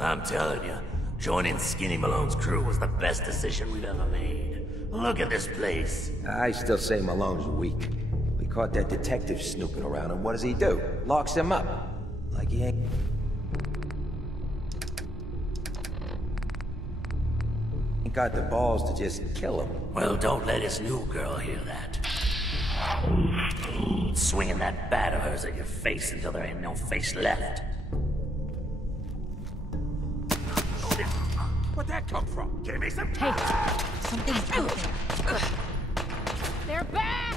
I'm telling you, joining Skinny Malone's crew was the best decision we've ever made. Look at this place. I still say Malone's weak. We caught that detective snooping around, and what does he do? Locks him up. Like he ain't got the balls to just kill him. Well, don't let his new girl hear that. Swinging that bat of hers at your face until there ain't no face left. Where'd that come from? Give me some Hey, something's out there. They're back!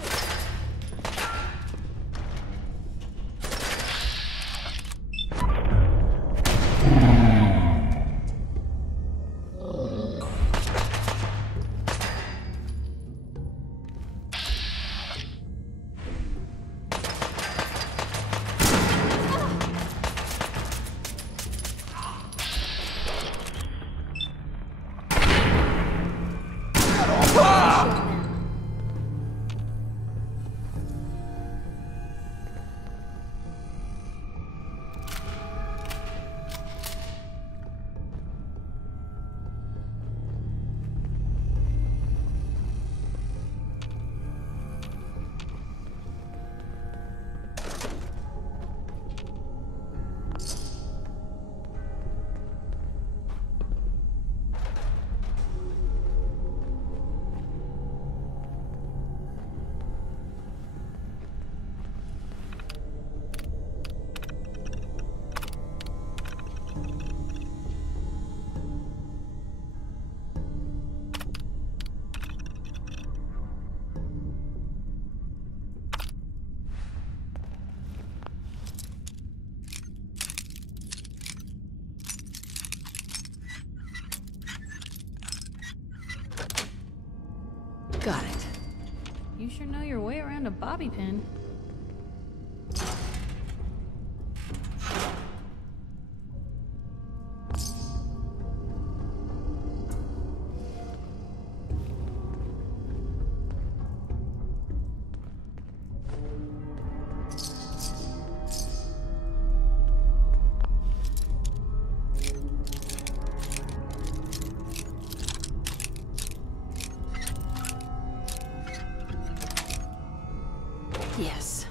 Got it. You sure know your way around a bobby pin. Yes.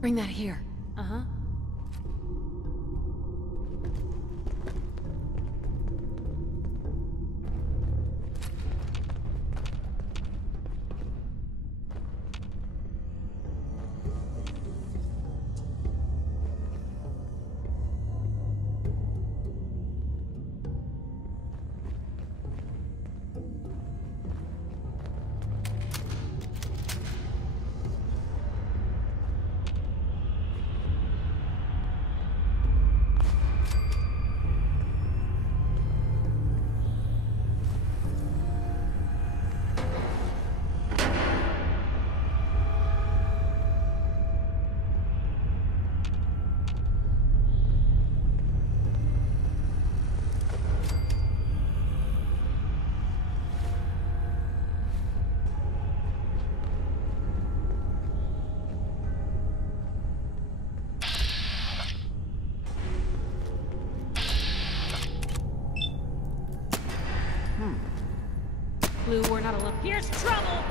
Bring that here. Uh-huh. Lou, we're not alone. Here's trouble!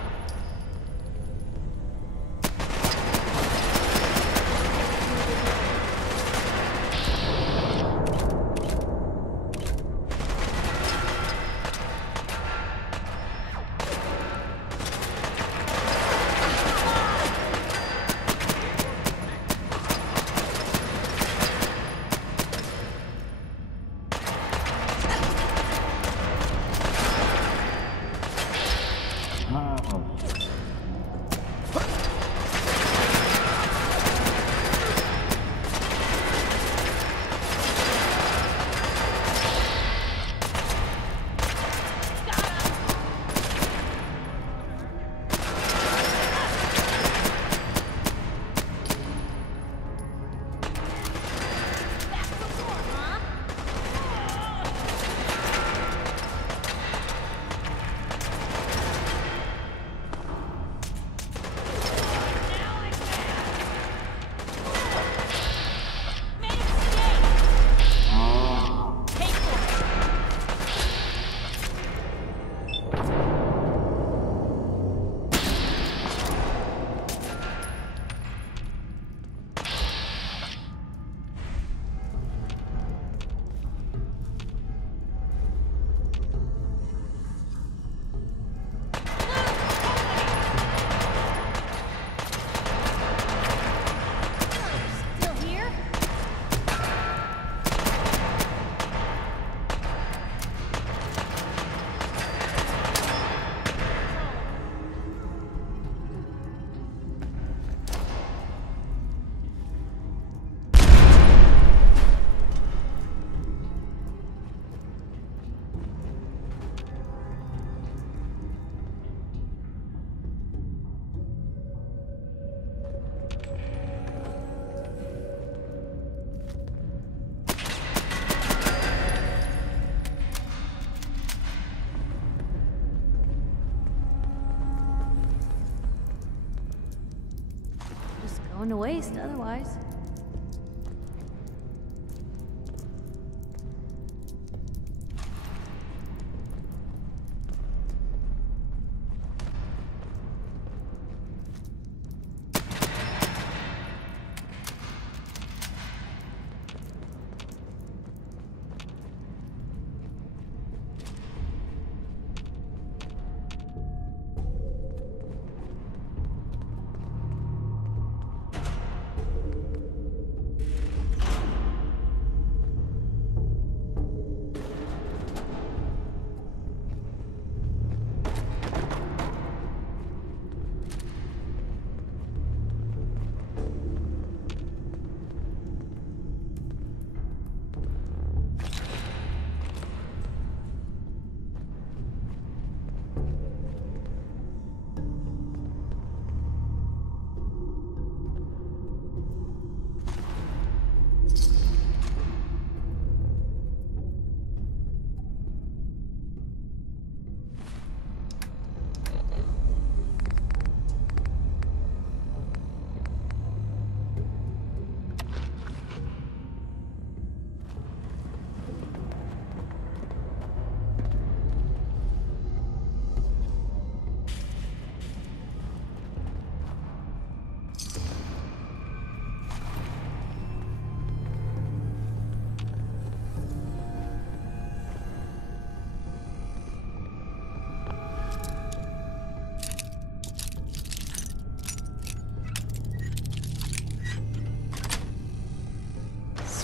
Going to waste otherwise.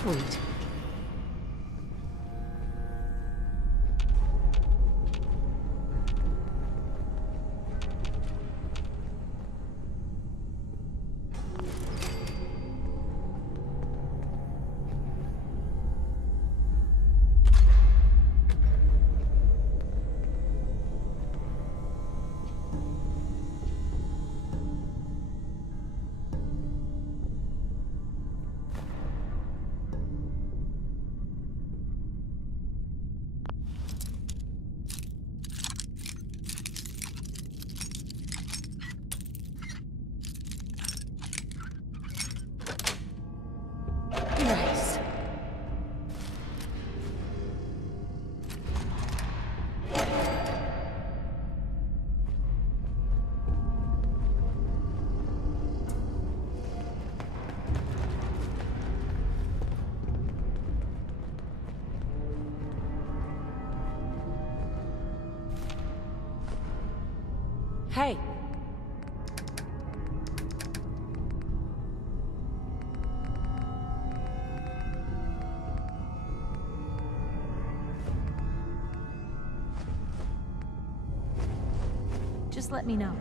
Sweet. Hey. Just let me know.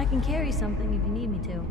I can carry something if you need me to.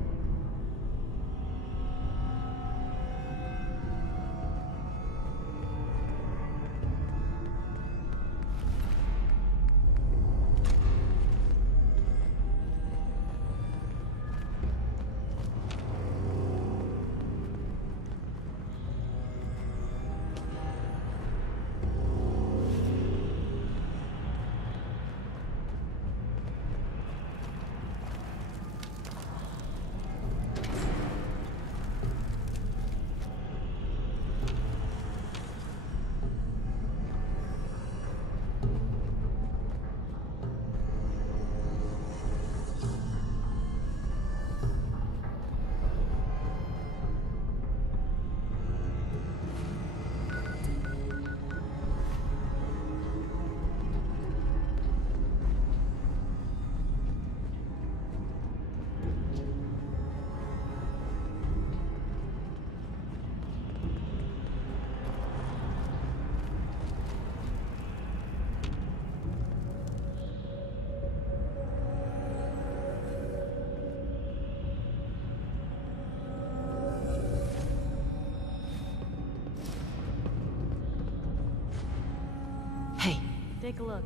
Take a look.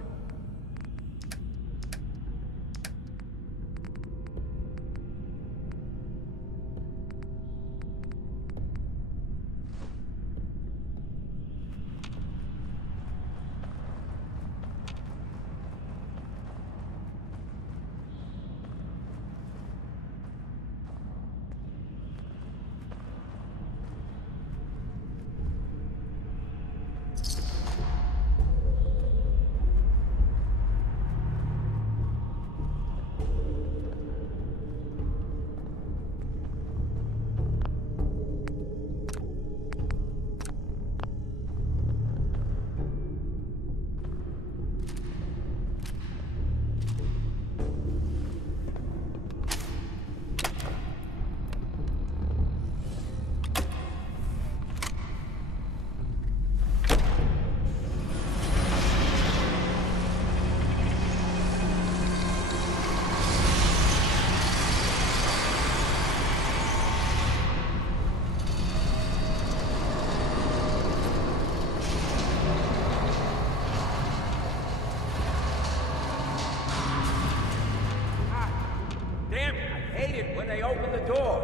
Damn it, I hate it when they open the door.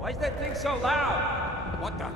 Why is that thing so loud? What the?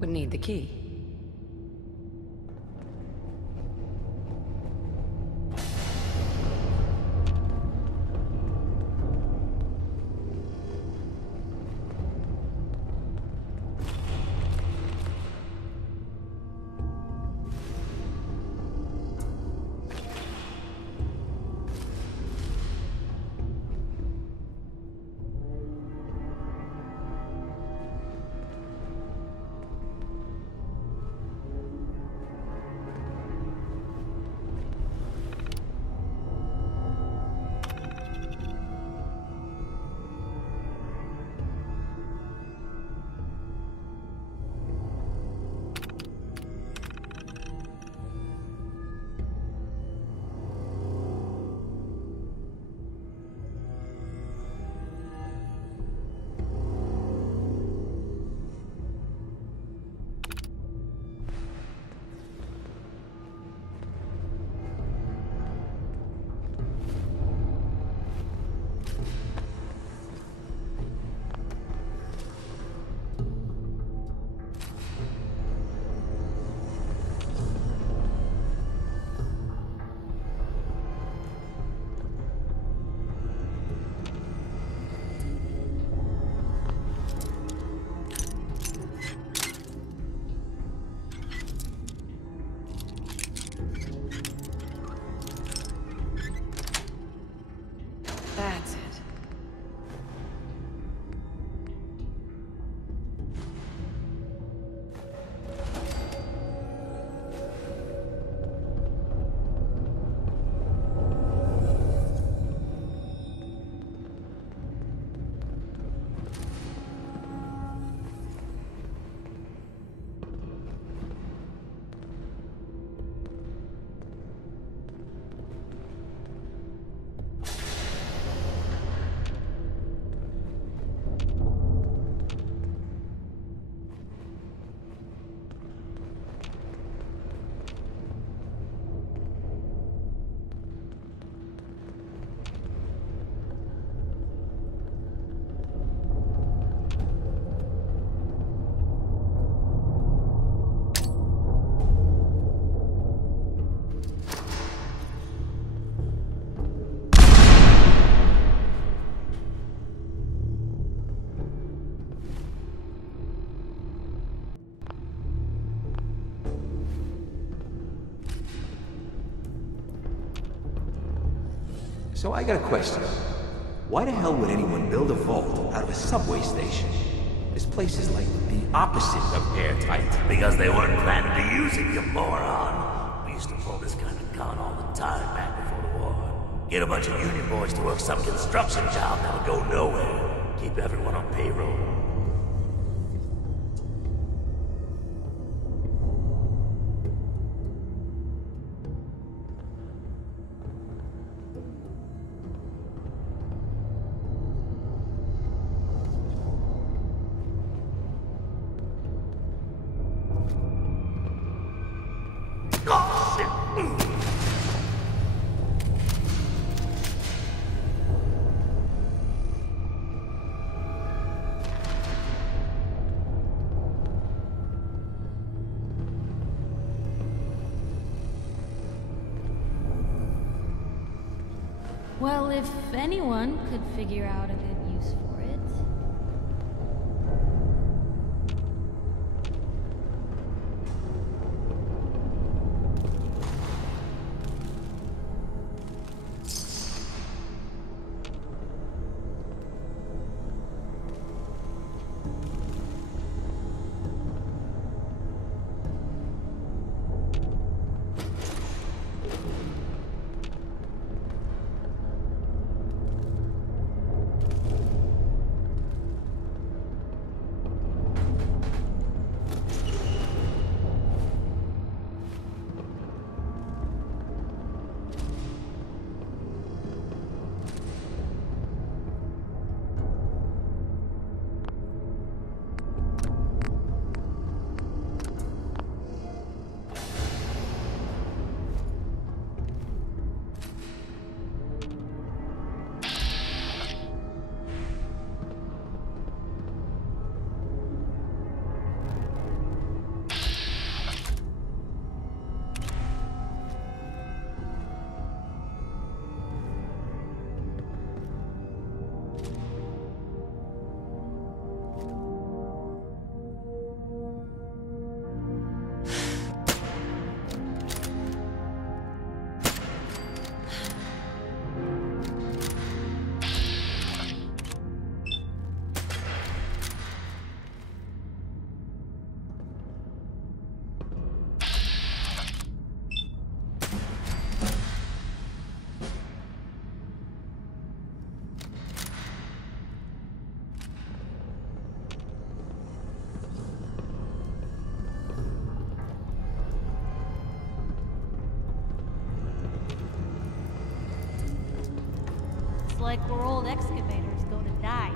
Would need the key. So I got a question. Why the hell would anyone build a vault out of a subway station? This place is like the opposite of airtight. Because they weren't planning to use it, you moron. We used to pull this kind of con all the time back before the war. Get a bunch of union boys to work some construction job that would go nowhere. Keep everyone on payroll. Well, if anyone could figure out a good use for it. Like where old excavators go to die.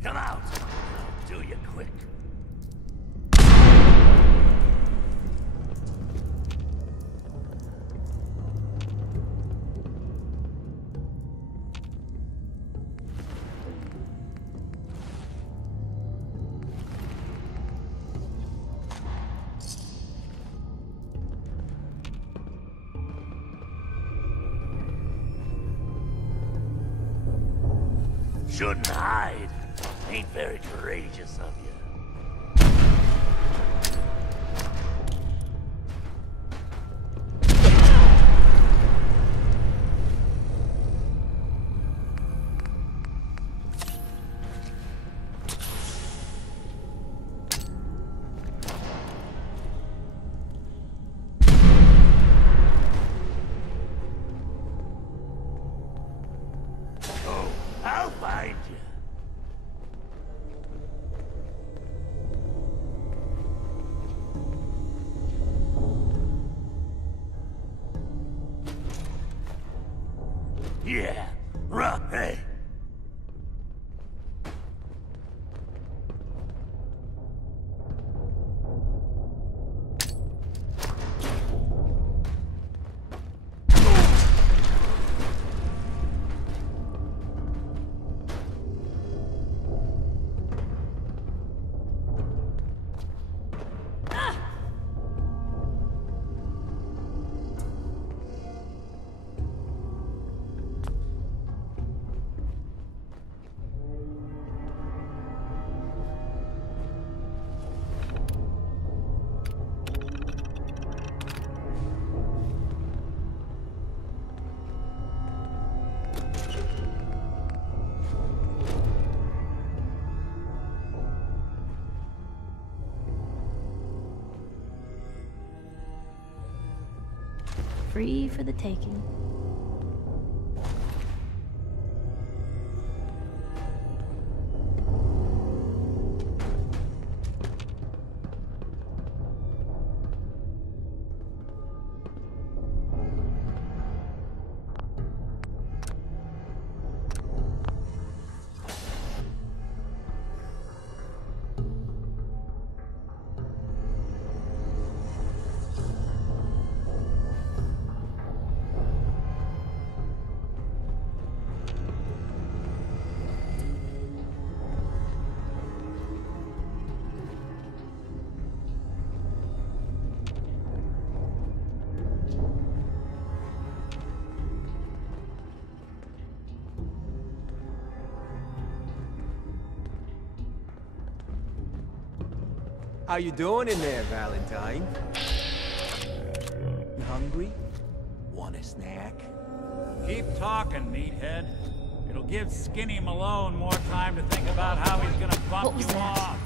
Come out! I'll do you quick. shouldn't hide. Ain't very courageous of you. I'll find you. Yeah, right, hey. Free for the taking. How you doing in there, Valentine? You hungry? Want a snack? Keep talking, meathead. It'll give Skinny Malone more time to think about how he's gonna bump you off.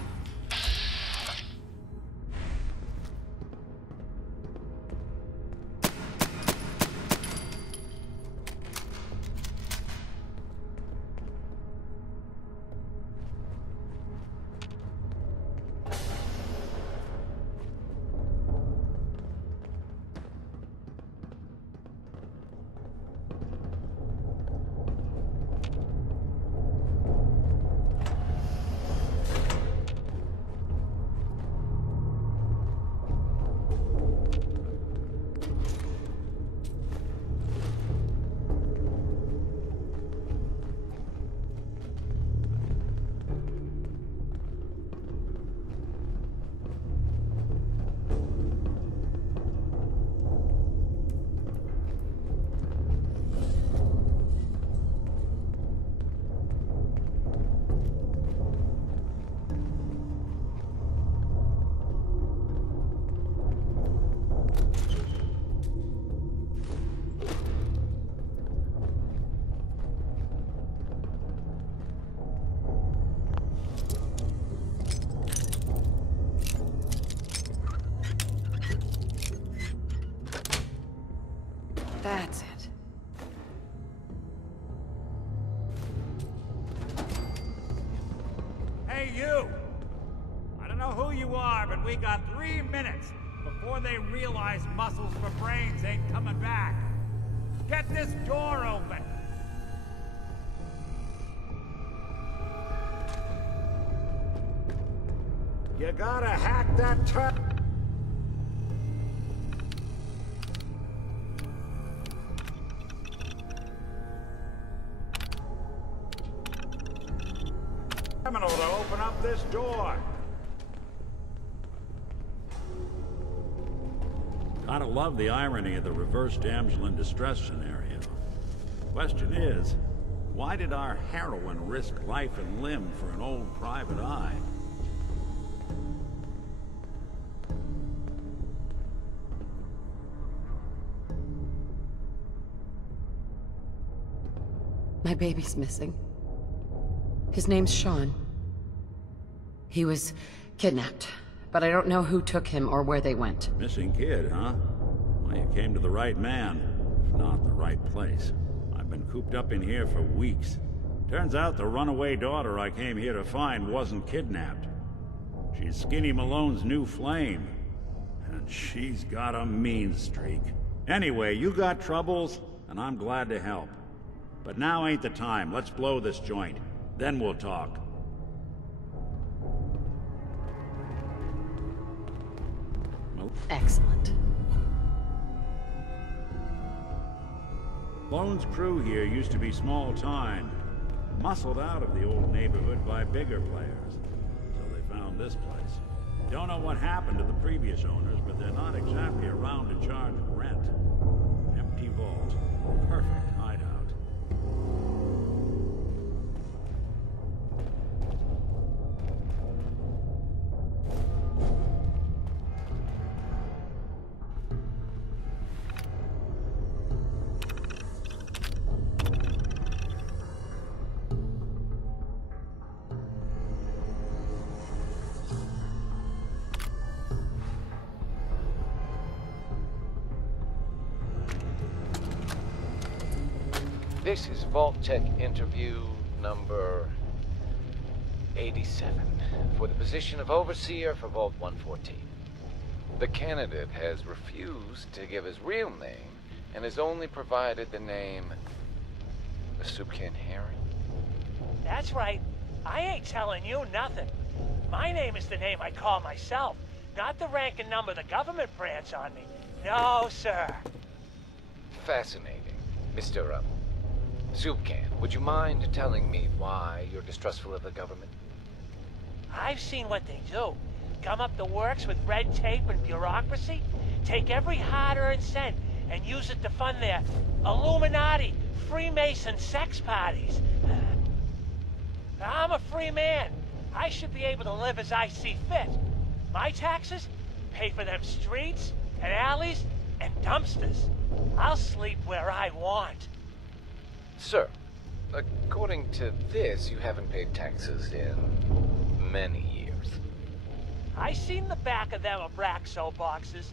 That's it. Hey, you! I don't know who you are, but we got 3 minutes before they realize muscles for brains ain't coming back. Get this door open! You gotta hack that terminal to open up this door. Gotta love the irony of the reverse damsel in distress scenario. Question is, Why did our heroine risk life and limb for an old private eye? My baby's missing. His name's Sean. He was kidnapped, but I don't know who took him or where they went. Missing kid, huh? Well, you came to the right man, if not the right place. I've been cooped up in here for weeks. Turns out the runaway daughter I came here to find wasn't kidnapped. She's Skinny Malone's new flame. And she's got a mean streak. Anyway, you got troubles, and I'm glad to help. But now ain't the time. Let's blow this joint. Then we'll talk. Excellent. Malone's crew here used to be small-time, muscled out of the old neighborhood by bigger players. So they found this place. Don't know what happened to the previous owners, but they're not exactly around to charge rent. Empty vault. Perfect hideout. This is Vault Tech interview number 87 for the position of Overseer for Vault 114. The candidate has refused to give his real name and has only provided the name the Soup Can Harry. That's right. I ain't telling you nothing. My name is the name I call myself, not the rank and number the government branch on me. No, sir. Fascinating. Mr. Soup Can, would you mind telling me why you're distrustful of the government? I've seen what they do. Come up the works with red tape and bureaucracy, take every hard-earned cent and use it to fund their Illuminati, Freemason sex parties. I'm a free man. I should be able to live as I see fit. My taxes pay for them streets and alleys and dumpsters. I'll sleep where I want. Sir, according to this, you haven't paid taxes in many years. I seen the back of them Abraxo boxes.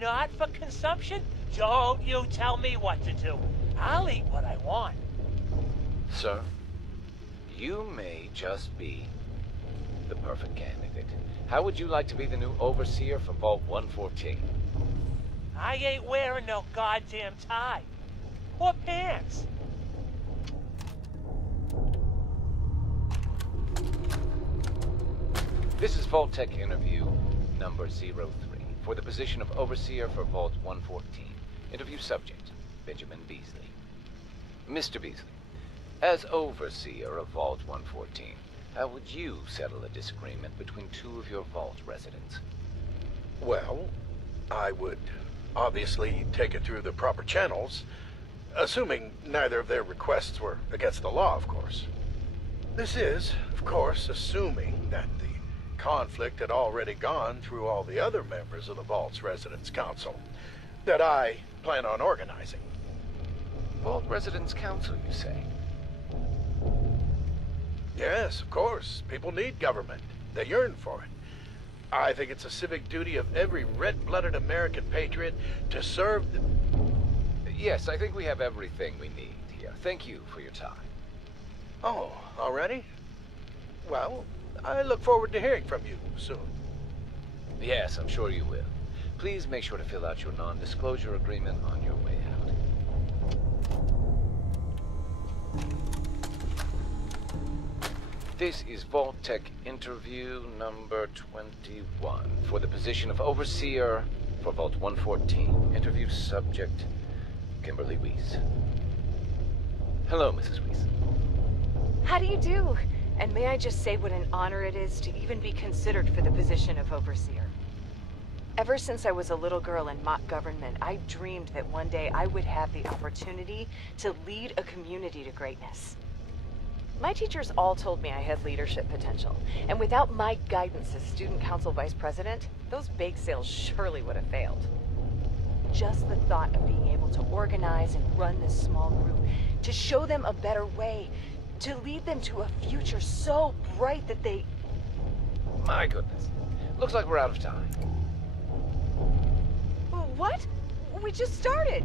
Not for consumption? Don't you tell me what to do. I'll eat what I want. Sir, you may just be the perfect candidate. How would you like to be the new Overseer for Vault 114? I ain't wearing no goddamn tie. Or pants. This is Vault Tech interview number 03 for the position of Overseer for Vault 114. Interview subject, Benjamin Beasley. Mr. Beasley, as Overseer of Vault 114, how would you settle a disagreement between two of your Vault residents? Well, I would obviously take it through the proper channels, assuming neither of their requests were against the law, of course. This is, of course, assuming that the conflict had already gone through all the other members of the Vault's Residence Council that I plan on organizing. Vault Residence Council, you say? Yes, of course. People need government. They yearn for it. I think it's a civic duty of every red-blooded American patriot to serve the... Yes, I think we have everything we need here. Thank you for your time. Oh, already? Well, I look forward to hearing from you soon. Yes, I'm sure you will. Please make sure to fill out your non-disclosure agreement on your way out. This is Vault Tech interview number 21 for the position of Overseer for Vault 114. Interview subject, Kimberly Weiss. Hello, Mrs. Weiss. How do you do? And may I just say what an honor it is to even be considered for the position of Overseer. Ever since I was a little girl in mock government, I dreamed that one day I would have the opportunity to lead a community to greatness. My teachers all told me I had leadership potential, and without my guidance as student council vice president, those bake sales surely would have failed. Just the thought of being able to organize and run this small group, to show them a better way, to lead them to a future so bright that they... My goodness. Looks like we're out of time. What? We just started!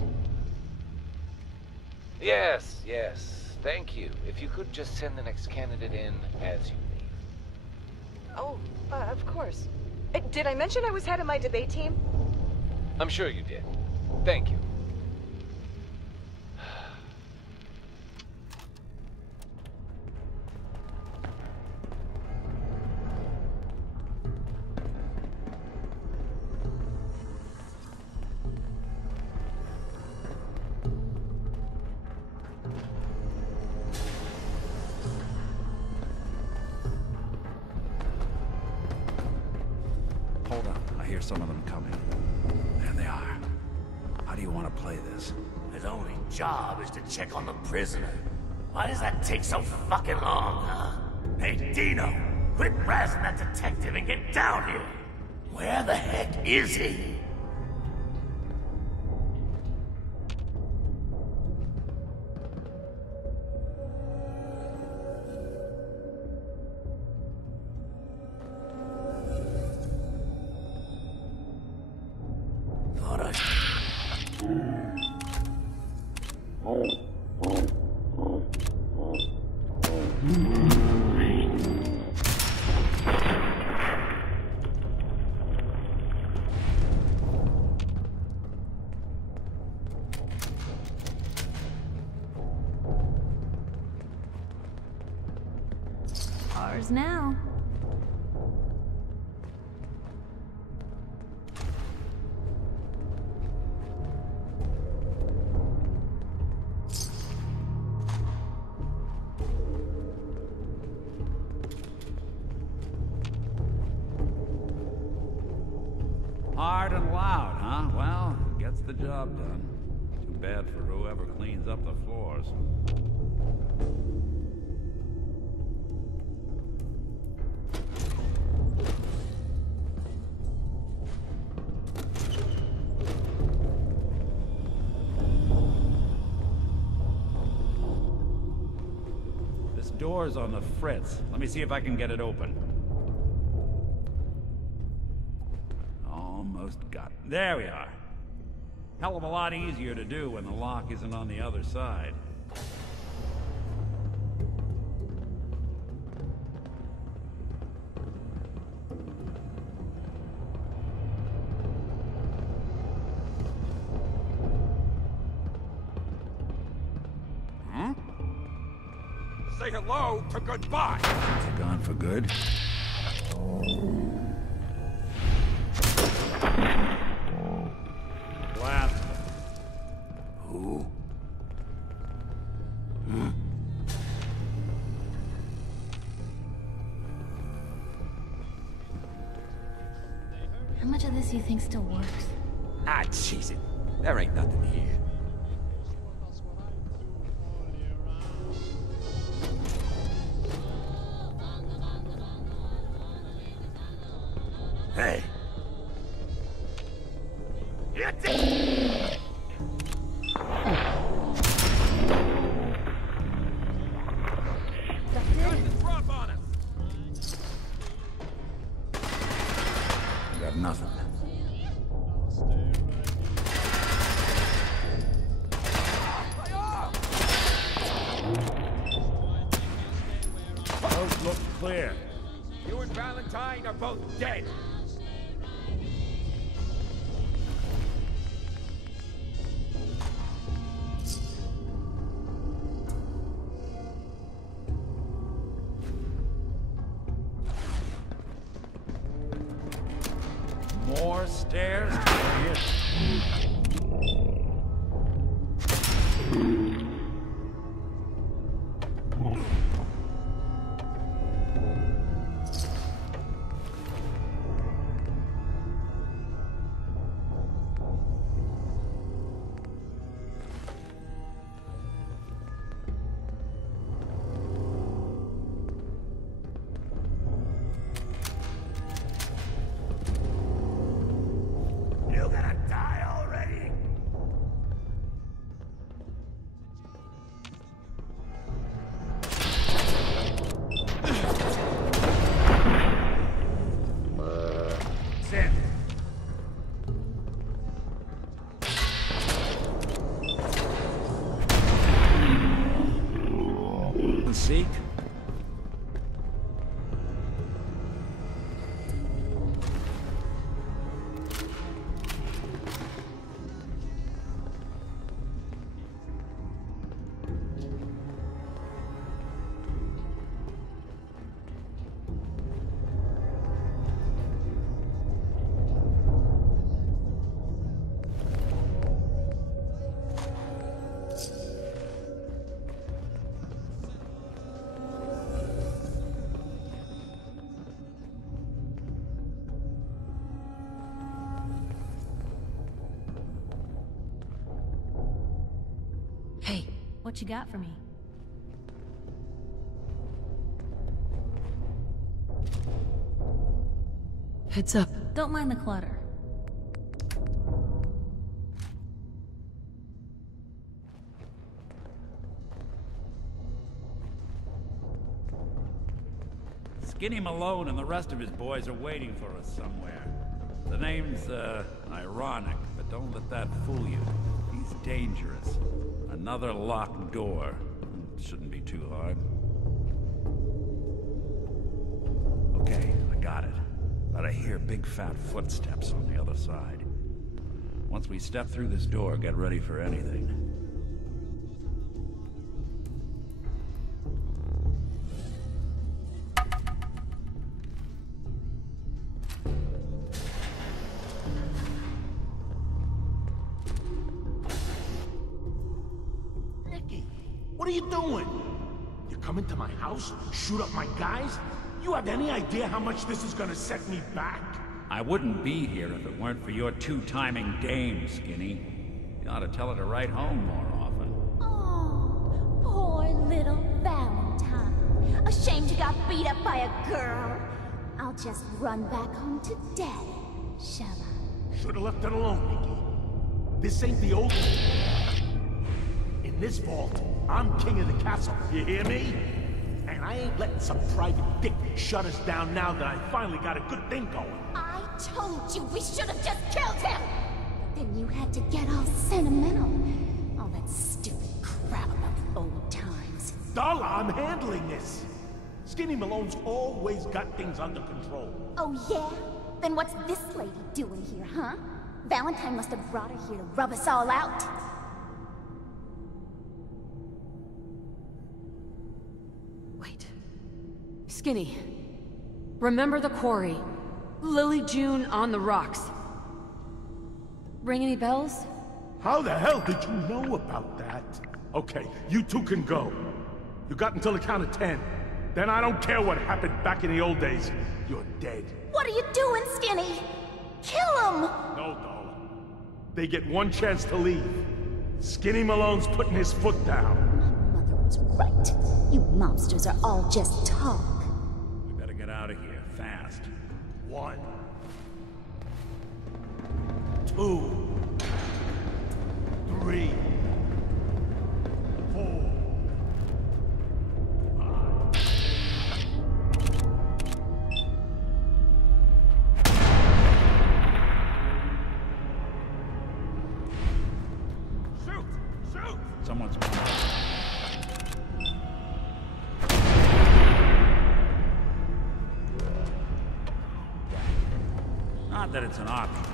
Yes, yes. Thank you. If you could just send the next candidate in as you leave. Oh, of course. Did I mention I was head of my debate team? I'm sure you did. Thank you. Hold on, I hear some of them coming. There they are. How do you want to play this? His only job is to check on the prisoner. Why does that take so fucking long, huh? Hey, Dino, quit razzing that detective and get down here. Where the heck is he? Ours now. Hard and loud, huh? Well, gets the job done. Too bad for whoever cleans up the floors. This door's on the fritz. Let me see if I can get it open. Almost got it. There we are. Hell of a lot easier to do when the lock isn't on the other side. Huh? Say hello to goodbye. Is it gone for good? Blast. Who? How much of this you think still works? Ah, cheese it. There ain't nothing here. Hey. Drop on us. Got nothing. Those look clear. You and Valentine are both dead. More stairs? Yes. and seek? Hey, What you got for me? heads up. Don't mind the clutter. Skinny Malone and the rest of his boys are waiting for us somewhere. The name's, ironic, but don't let that fool you. He's dangerous. Another locked door. Shouldn't be too hard. Okay, I got it. But I hear big fat footsteps on the other side. Once we step through this door, get ready for anything. What are you doing? You come into my house, shoot up my guys? You have any idea how much this is gonna set me back? I wouldn't be here if it weren't for your two-timing dame, Skinny. You ought to tell her to write home more often. Oh, poor little Valentine. Ashamed you got beat up by a girl. I'll just run back home to Daddy, shall I? Should've left it alone, Nikki. This ain't the old In this vault, I'm king of the castle, you hear me? And I ain't letting some private dick shut us down now that I finally got a good thing going. I told you we should have just killed him! But then you had to get all sentimental. All that stupid crap about the old times. Darla, I'm handling this. Skinny Malone's always got things under control. Oh yeah? Then what's this lady doing here, huh? Valentine must have brought her here to rub us all out. Wait. Skinny. Remember the quarry? Lily June on the rocks. Ring any bells? How the hell did you know about that? Okay, you two can go. You got until the count of 10. Then I don't care what happened back in the old days. You're dead. What are you doing, Skinny? Kill him! No, darling. They get one chance to leave. Skinny Malone's putting his foot down. My mother was right. You mobsters are all just talk. We better get out of here, fast. 1, 2, 3, 4, 5. Shoot! Shoot! Someone's... Not that it's an option.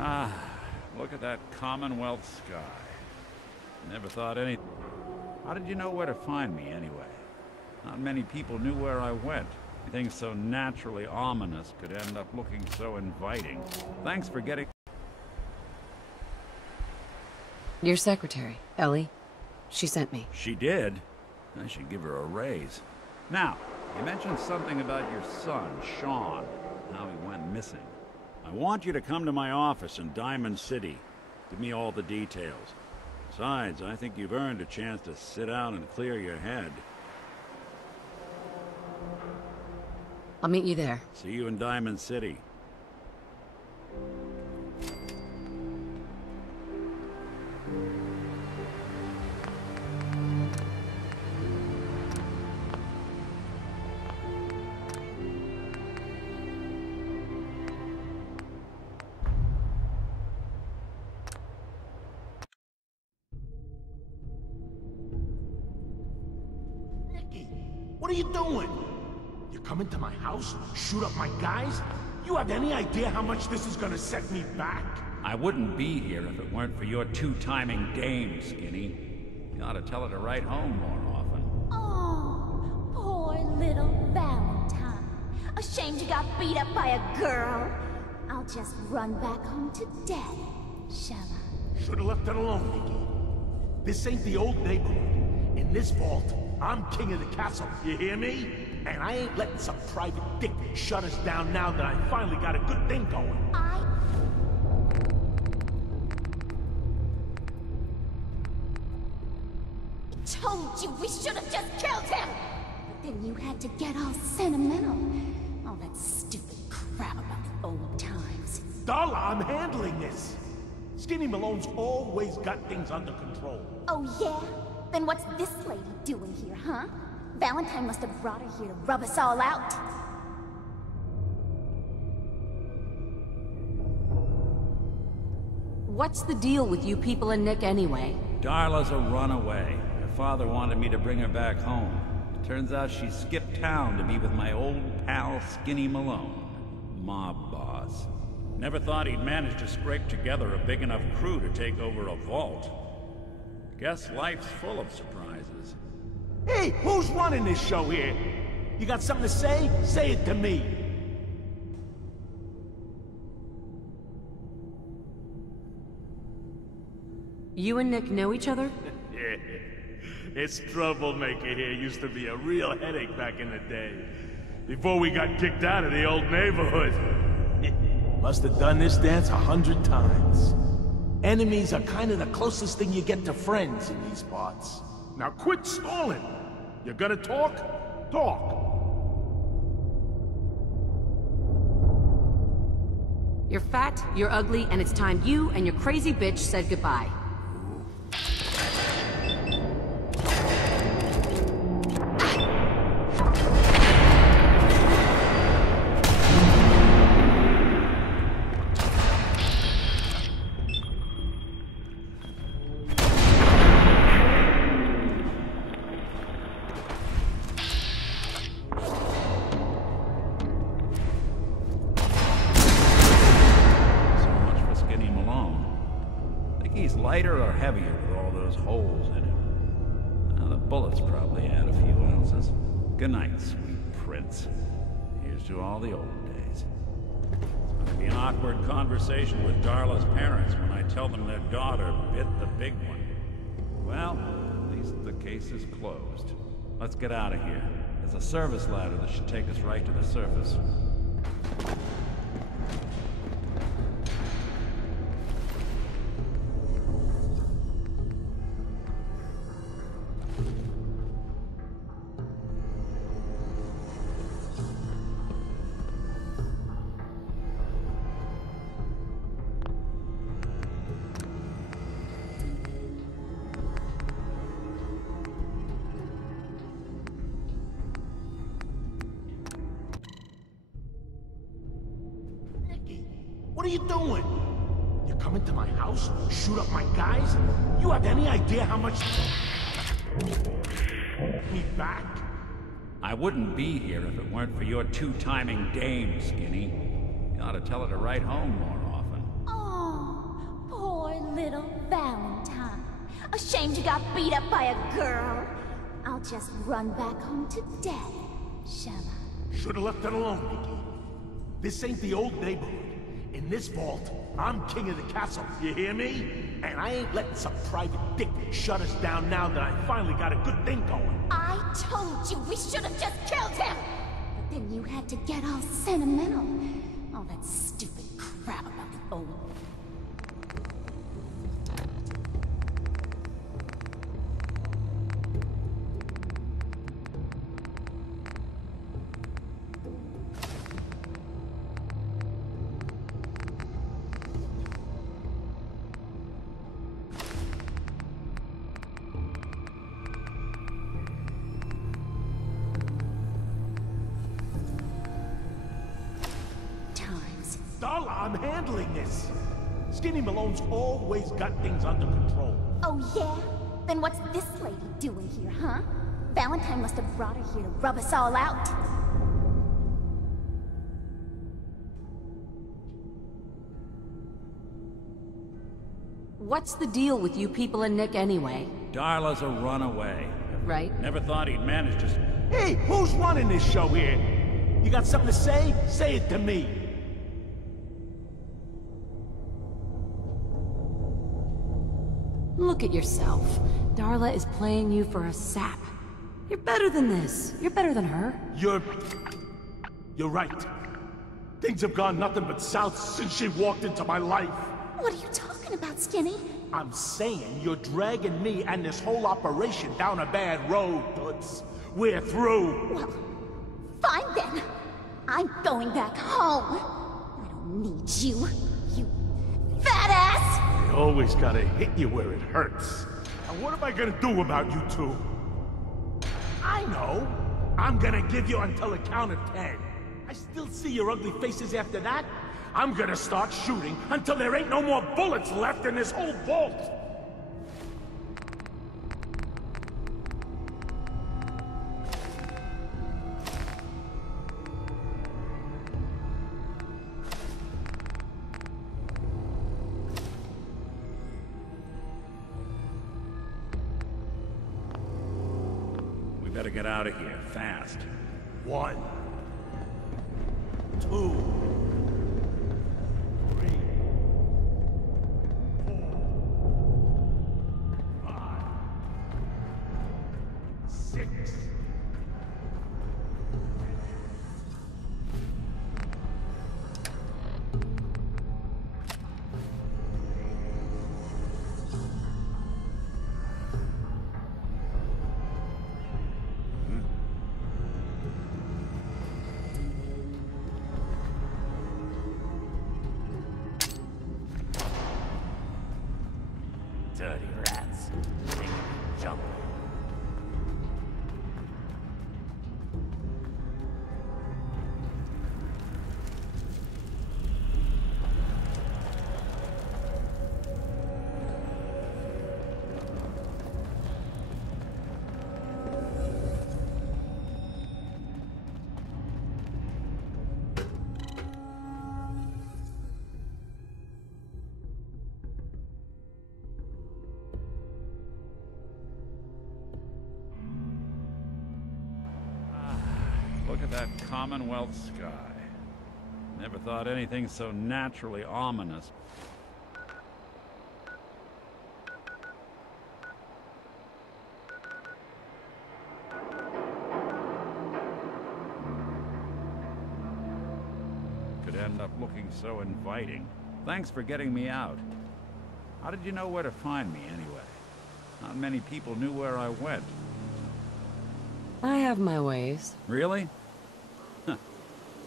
Ah, look at that Commonwealth sky. Never thought any... How did you know where to find me, anyway? Not many people knew where I went. Things so naturally ominous could end up looking so inviting. Thanks for getting... Your secretary, Ellie. She sent me. She did? I should give her a raise. Now, you mentioned something about your son, Sean, how he went missing. I want you to come to my office in Diamond City. Give me all the details. Besides, I think you've earned a chance to sit down and clear your head. I'll meet you there. See you in Diamond City. What are you doing? You come into my house, shoot up my guys? You have any idea how much this is gonna set me back? I wouldn't be here if it weren't for your two-timing dame, Skinny. You ought to tell her to write home more often. Oh, poor little Valentine. Ashamed you got beat up by a girl? I'll just run back home to Daddy, shall I? Should've left it alone, Nikki. This ain't the old neighborhood. In this vault, I'm king of the castle, you hear me? And I ain't letting some private dick shut us down now that I finally got a good thing going. I told you we should have just killed him! But then you had to get all sentimental. All that stupid crap about the old times. Darla, I'm handling this. Skinny Malone's always got things under control. Oh yeah? Then what's this lady doing here, huh? Valentine must have brought her here to rub us all out. What's the deal with you people and Nick anyway? Darla's a runaway. Her father wanted me to bring her back home. Turns out she skipped town to be with my old pal Skinny Malone, mob boss. Never thought he'd manage to scrape together a big enough crew to take over a vault. Guess life's full of surprises. Hey, who's running this show here? You got something to say? Say it to me. You and Nick know each other? Yeah. This troublemaker here used to be a real headache back in the day. Before we got kicked out of the old neighborhood. Must have done this dance 100 times. Enemies are kind of the closest thing you get to friends in these parts. Now quit stalling. You gonna talk? Talk. You're fat, you're ugly, and it's time you and your crazy bitch said goodbye. Lighter or heavier with all those holes in him? Now, the bullets probably add a few ounces. Good night, sweet prince. Here's to all the old days. It's gonna be an awkward conversation with Darla's parents when I tell them their daughter bit the big one. Well, at least the case is closed. Let's get out of here. There's a service ladder that should take us right to the surface. What are you doing? You come into my house, shoot up my guys? You have any idea how much... me back? I wouldn't be here if it weren't for your two-timing dame, Skinny. You ought to tell her to write home more often. Oh, poor little Valentine. Ashamed you got beat up by a girl? I'll just run back home to daddy, shall I? Should've left it alone, Nikki. This ain't the old neighborhood. In this vault, I'm king of the castle, you hear me? And I ain't letting some private dick shut us down now that I finally got a good thing going. I told you we should have just killed him! But then you had to get all sentimental. All that stupid crap about the old... Darla, I'm handling this. Skinny Malone's always got things under control. Oh yeah? Then what's this lady doing here, huh? Valentine must have brought her here to rub us all out. What's the deal with you people and Nick anyway? Darla's a runaway. Right? Never thought he'd manage to... Hey, who's running this show here? You got something to say? Say it to me. Look at yourself. Darla is playing you for a sap. You're better than this. You're better than her. You're right. Things have gone nothing but south since she walked into my life. What are you talking about, Skinny? I'm saying you're dragging me and this whole operation down a bad road, Toots. We're through. Well, fine then. I'm going back home. I don't need you, you fat ass! I always gotta hit you where it hurts. And what am I gonna do about you two? I know. I'm gonna give you until the count of 10. I still see your ugly faces after that. I'm gonna start shooting until there ain't no more bullets left in this whole vault. We better get out of here, fast. 1, 2, 3, 4, 5, 6. Dirty rats. Making me jump. Look at that Commonwealth sky. Never thought anything so naturally ominous. Could end up looking so inviting. Thanks for getting me out. How did you know where to find me, anyway? Not many people knew where I went. I have my ways. Really?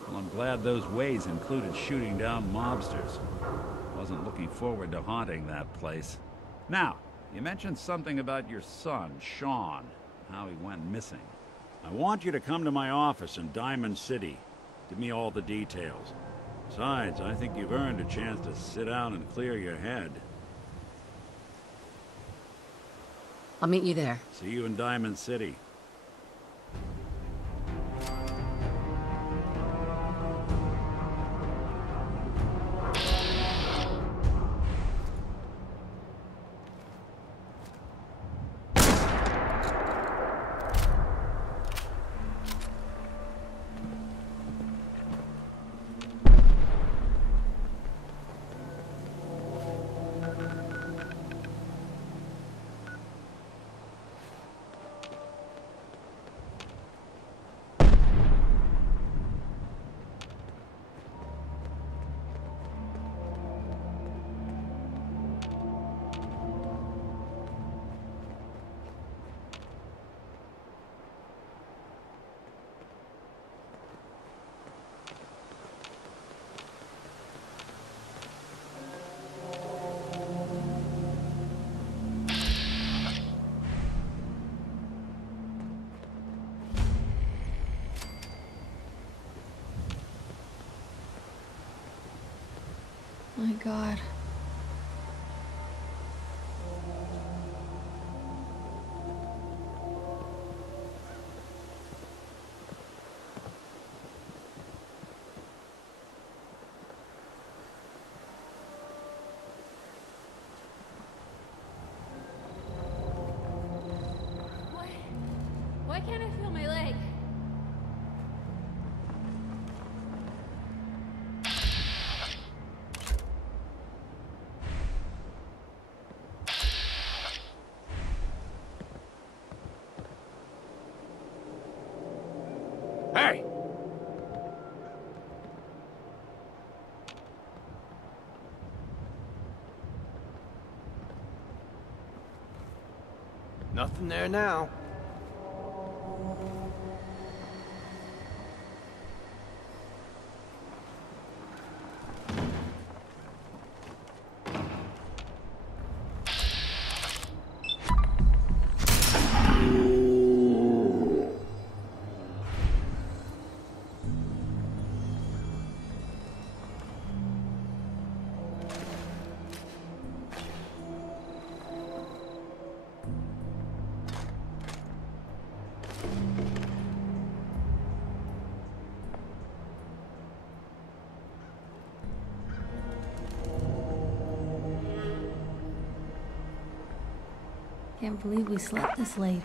Well, I'm glad those ways included shooting down mobsters. Wasn't looking forward to haunting that place. Now, you mentioned something about your son, Sean, how he went missing. I want you to come to my office in Diamond City. Give me all the details. Besides, I think you've earned a chance to sit down and clear your head. I'll meet you there. See you in Diamond City. God. Why can't I feel my leg? Hey! Nothing there now. Can't believe we slept this late.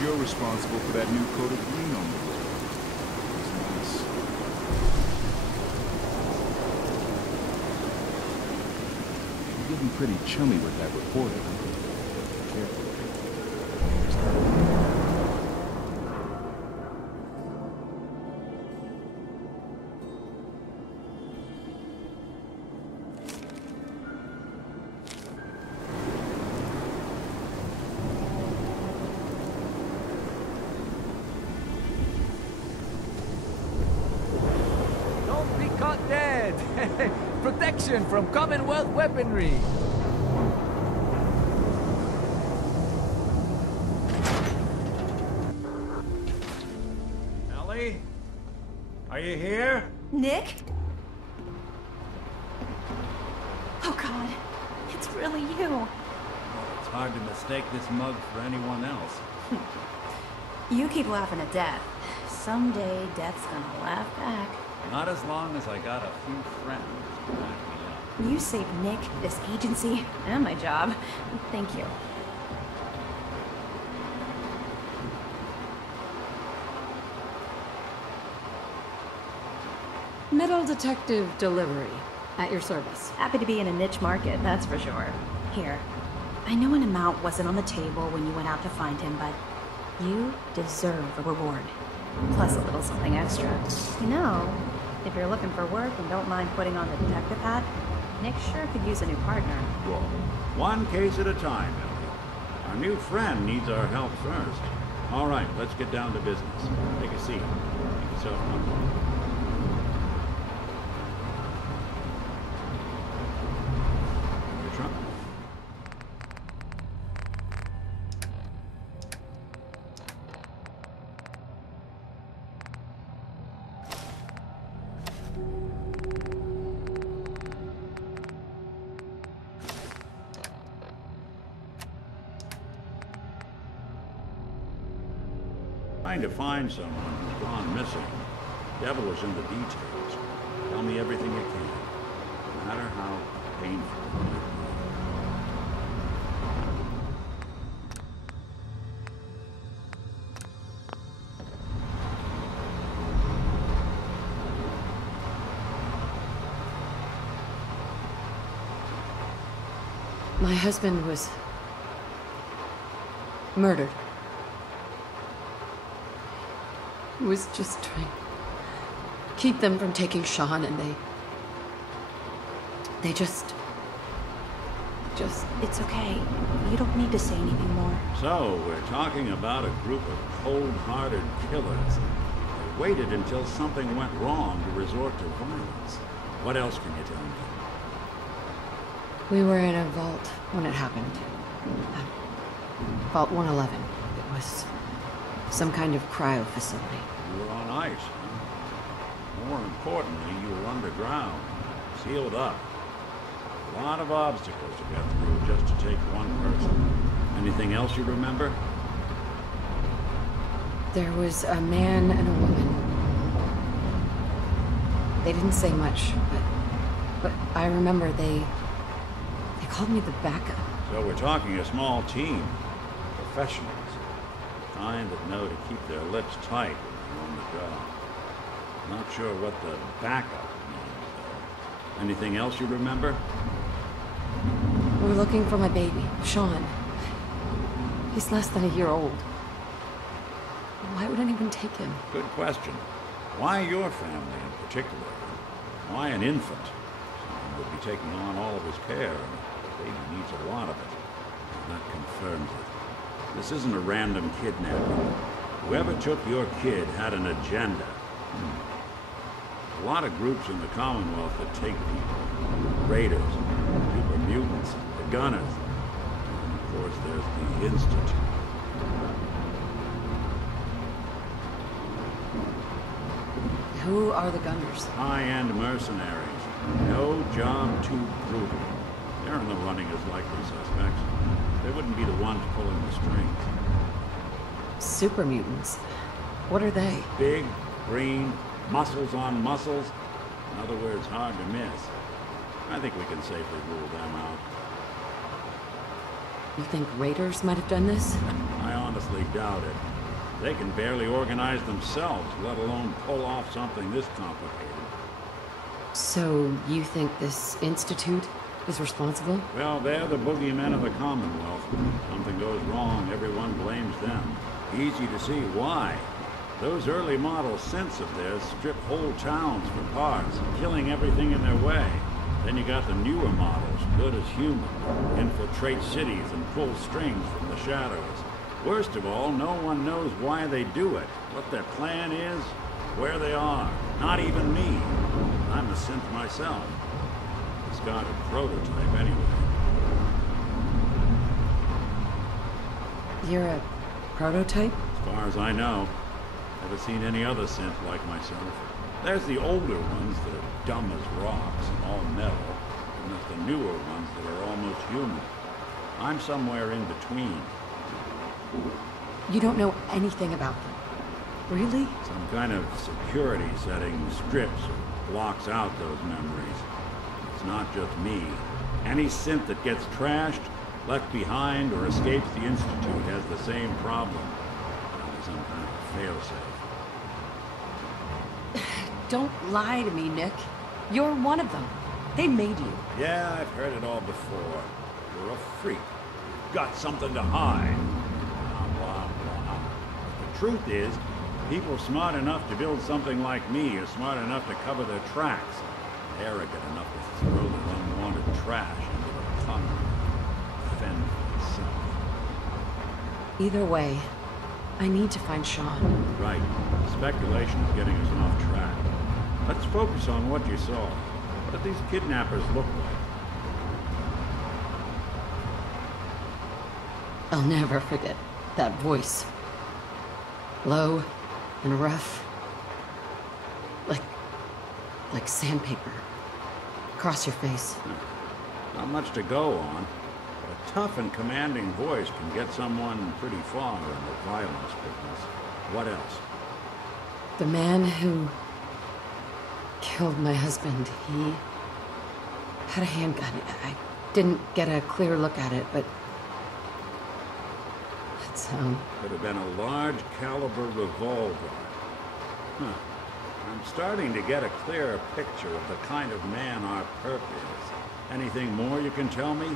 you're responsible for that new coat of green on the wall. It's nice. You're getting pretty chummy with that reporter. Careful. Protection from Commonwealth weaponry. Ellie? Are you here? Nick? Oh God, it's really you. Well, it's hard to mistake this mug for anyone else. You keep laughing at death. Someday, death's gonna laugh back. Not as long as I got a few friends to back me up. You saved Nick, this agency, and my job. Thank you. Metal detective delivery. At your service. Happy to be in a niche market, that's for sure. Here. I know an amount wasn't on the table when you went out to find him, but you deserve a reward. Plus a little something extra. You know, if you're looking for work and don't mind putting on the detective hat, Nick sure could use a new partner. Whoa. One case at a time, Ellie. Our new friend needs our help first. All right, let's get down to business. Take a seat. Make yourself comfortable. Your trunk. Trying to find someone who's gone missing. Devil is in the details. Tell me everything you can, no matter how painful it might be. My husband was murdered. He was just trying to keep them from taking Sean, and they just... It's okay. You don't need to say anything more. So, we're talking about a group of cold-hearted killers. They waited until something went wrong to resort to violence. What else can you tell me? We were in a vault when it happened. Vault 111. It was some kind of cryo facility. You were on ice, huh? More importantly, you were underground, sealed up. A lot of obstacles to get through just to take one person. Anything else you remember? There was a man and a woman. They didn't say much, but I remember they called me the backup. So we're talking a small team. Professionals. The kind that know to keep their lips tight when they're on the job. Not sure what the backup means, though. Anything else you remember? We were looking for my baby, Sean. He's less than a year old. Why would anyone take him? Good question. Why your family in particular? Why an infant? Someone would be taking on all of his care, and the baby needs a lot of it. And that confirms it. This isn't a random kidnapping. Whoever took your kid had an agenda. A lot of groups in the Commonwealth that take people. Raiders, super mutants, the Gunners. And of course, there's the Institute. Who are the Gunners? High-end mercenaries. No job too brutal. They're in the running as likely suspects. They wouldn't be the ones pulling the strings. Super mutants. What are they? Big, green, muscles on muscles. In other words, hard to miss. I think we can safely rule them out. You think raiders might have done this? Eye on the honestly doubt it. They can barely organize themselves, let alone pull off something this complicated. So, you think this institute is responsible? Well, they're the boogeymen of the Commonwealth. Something goes wrong, everyone blames them. Easy to see why. Those early model synths of theirs strip whole towns for parts, killing everything in their way. Then you got the newer models, good as human, infiltrate cities and pull strings from the shadows. Worst of all, no one knows why they do it, what their plan is, where they are. Not even me. I'm a synth myself. It's got a prototype anyway. You're a prototype? As far as I know. Never seen any other synth like myself. There's the older ones that are dumb as rocks and all metal, and there's the newer ones that are almost human. I'm somewhere in between. You don't know anything about them. Really? Some kind of security setting strips or blocks out those memories. It's not just me. Any synth that gets trashed, left behind, or escapes the Institute has the same problem. Probably some kind of failsafe. Don't lie to me, Nick. You're one of them. They made you. Yeah, I've heard it all before. You're a freak. You've got something to hide. Blah, blah, blah. The truth is, people smart enough to build something like me are smart enough to cover their tracks. Arrogant enough to throw their unwanted trash into the tunnel. Fend for itself. Either way, I need to find Sean. Right. Speculation is getting us off track. Let's focus on what you saw. What do these kidnappers look like? I'll never forget that voice. Low and rough. Like sandpaper. Across your face. Not much to go on. But a tough and commanding voice can get someone pretty far in the violence business. What else? The man who killed my husband, he had a handgun. I didn't get a clear look at it, but it's, Could have been a large caliber revolver. Huh. I'm starting to get a clearer picture of the kind of man our perp is. Anything more you can tell me?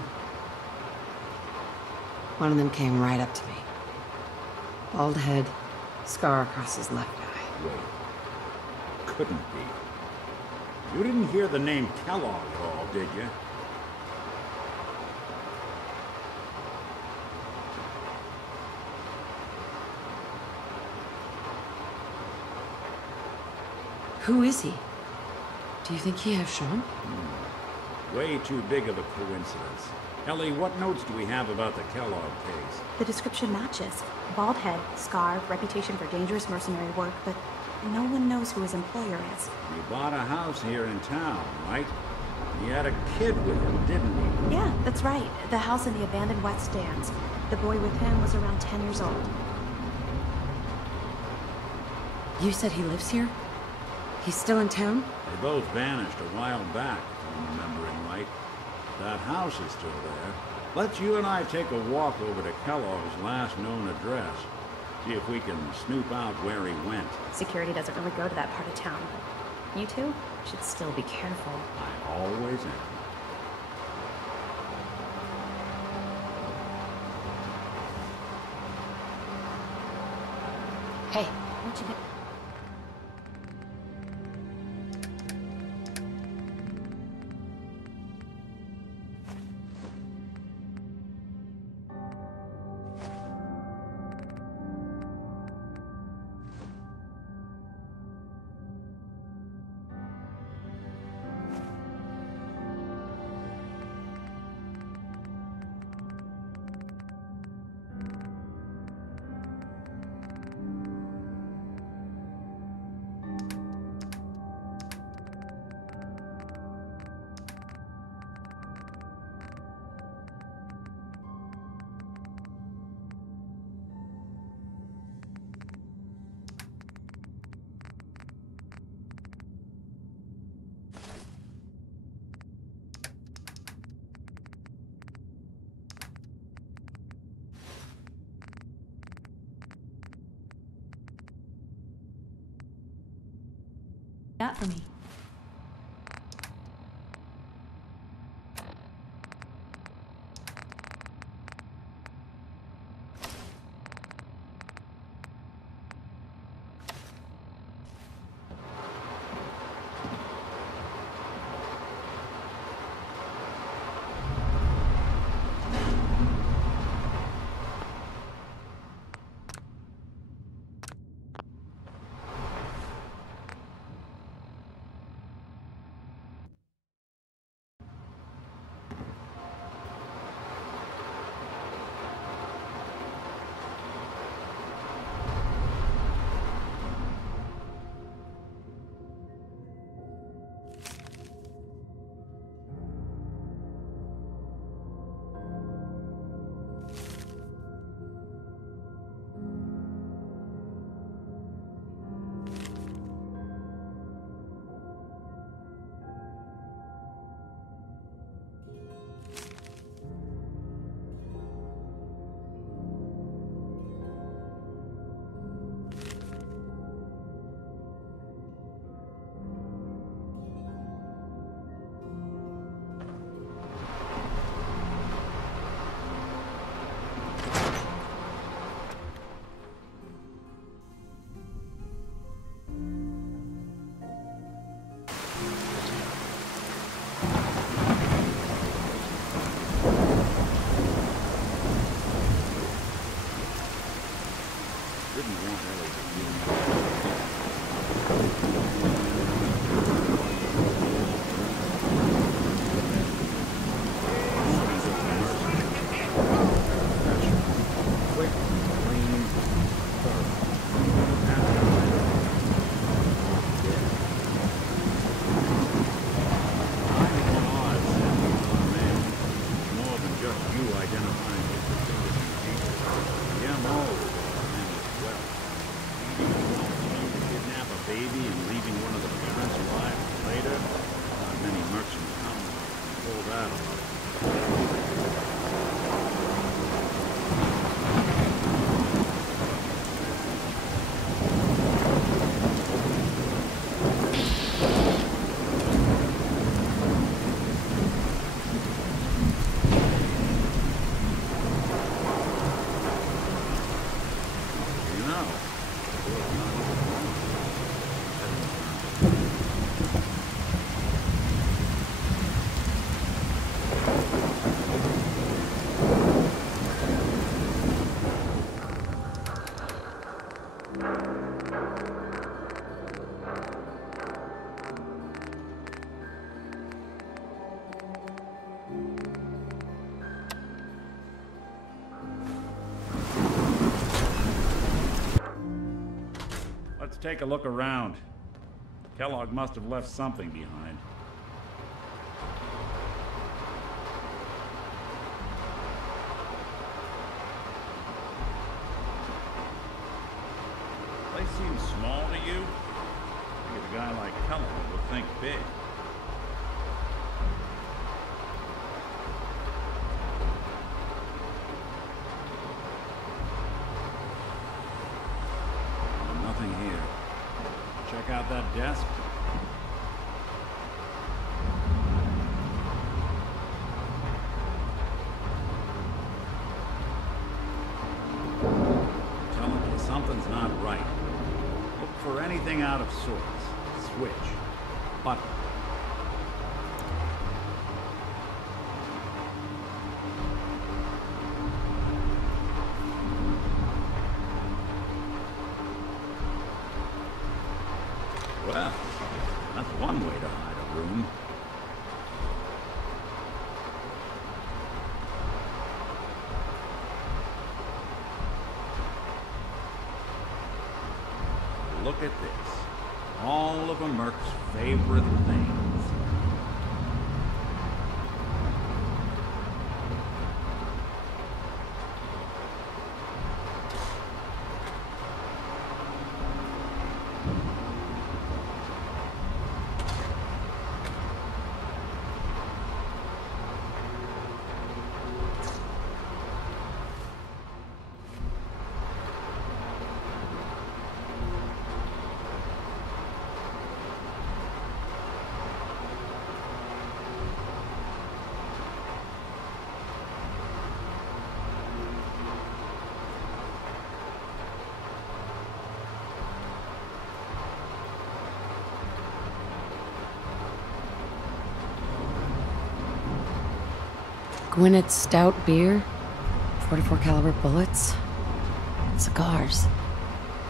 One of them came right up to me. Bald head, scar across his left eye. Wait. Couldn't be. You didn't hear the name Kellogg at all, did you? Who is he? Do you think he has Sean? Way too big of a coincidence. Ellie, what notes do we have about the Kellogg case? The description matches. Bald head, scar, reputation for dangerous mercenary work, but no one knows who his employer is. He bought a house here in town, right? He had a kid with him, didn't he? Yeah, that's right. The house in the abandoned West Stands. The boy with him was around 10 years old. You said he lives here? He's still in town? They both vanished a while back, if I'm remembering right. That house is still there. Let's you and I take a walk over to Kellogg's last known address. See if we can snoop out where he went. Security doesn't really go to that part of town. You two should still be careful. I always am. Hey, what'd you get? got for me? Let's take a look around. Kellogg must have left something behind. Place seems small to you? I think a guy like Kellogg would think big. Nothing here. Check out that desk. I'm telling you, something's not right. Look for anything out of sorts. Switch. Button. Well, that's one way to hide a room. Look at this. All of a Merc's favorite things. Gwinnett's stout beer, 44 caliber bullets, cigars,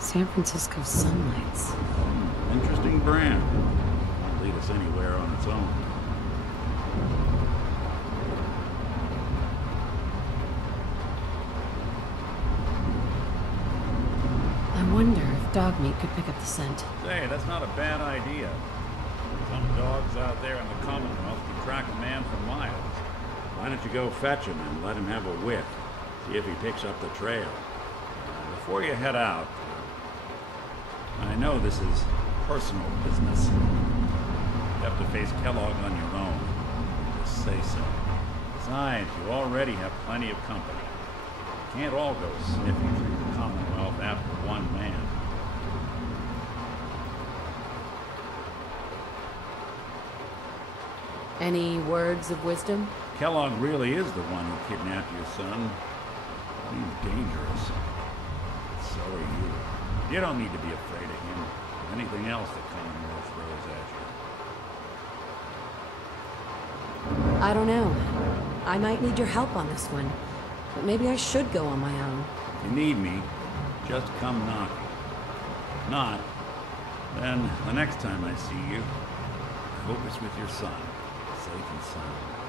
San Francisco sunlights. Interesting brand. Won't lead us anywhere on its own. I wonder if dog meat could pick up the scent. Say, that's not a bad idea. Some dogs out there in the Commonwealth can track a man for miles. Why don't you go fetch him and let him have a whiff? See if he picks up the trail. Before you head out, I know this is personal business. You have to face Kellogg on your own. Just say so. Besides, you already have plenty of company. You can't all go sniffing through the Commonwealth after one man. Any words of wisdom? Kellogg really is the one who kidnapped your son. He's dangerous. So are you. You don't need to be afraid of him or anything else the Commonwealth throws at you. I don't know. I might need your help on this one. But maybe I should go on my own. If you need me, just come knocking. If not, then the next time I see you, hope it's with your son, safe and sound.